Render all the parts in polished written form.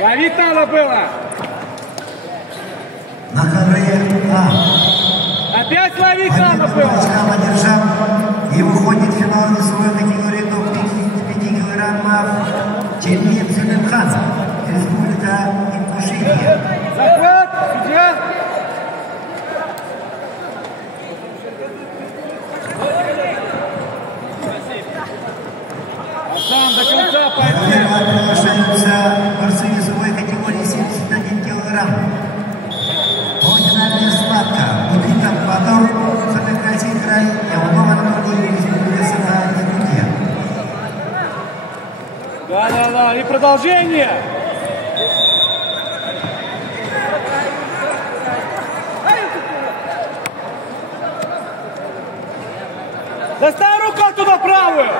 Ловить надо было. На ковре А. Опять ловить надо было. Поддержал и выходит в финал весовой категории до 55 килограммов Чернев Сулеймхан, Республика Ингушетия. Захват, судья. Сам до конца пойти. Приглашаются борцы весовой категории 71 килограмм. Полуфинальная схватка. Будиков Бадор, Саперкальский край, Ялгов Анатолий, Республика Саха-Якутия. Да. И продолжение. Достань руку туда правую.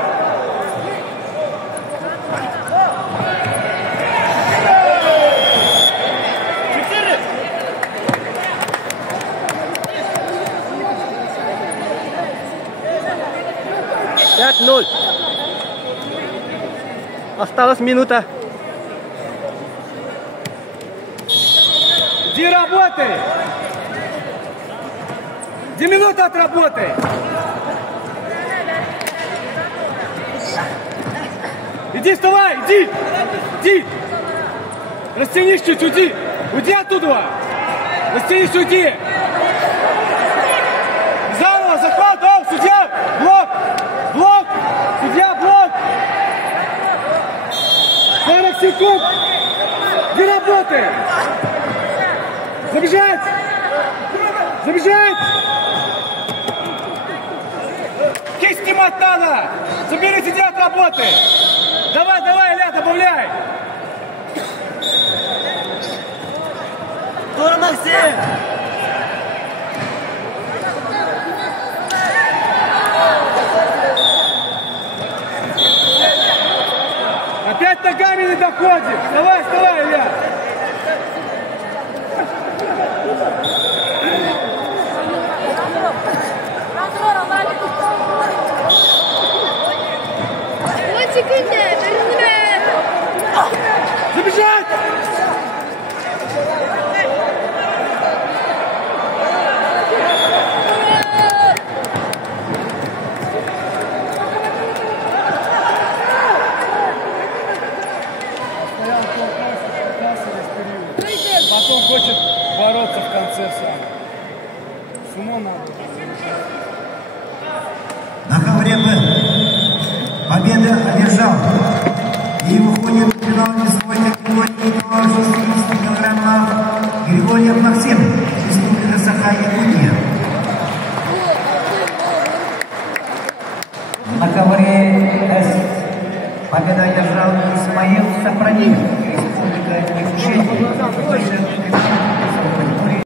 Пять 0. Осталась минута. Иди работай. Иди минуту отработай. Иди, вставай, иди. Растянись чуть, уйди. Уйди оттуда. Растянись, уйди. Заново, захват, судья, блок. Судья, блок. 40 секунд. Иди работай. Забежать. Кисть снимать надо. Забери, иди от работы. Давай, Илья, добавляй. Скоро, Максим. Опять ногами не доходит. Вставай, Илья. Забежать! Потом хочет бороться в конце сам. С умом надо. На ковре Б. Победа одержал. И выходит в финал весовой категории до 60 килограммов Григорьев Максим, Республика Саха-Якутия. На ковре С. Победа одержал Исмаил Сафронин, Республика Ингушетия.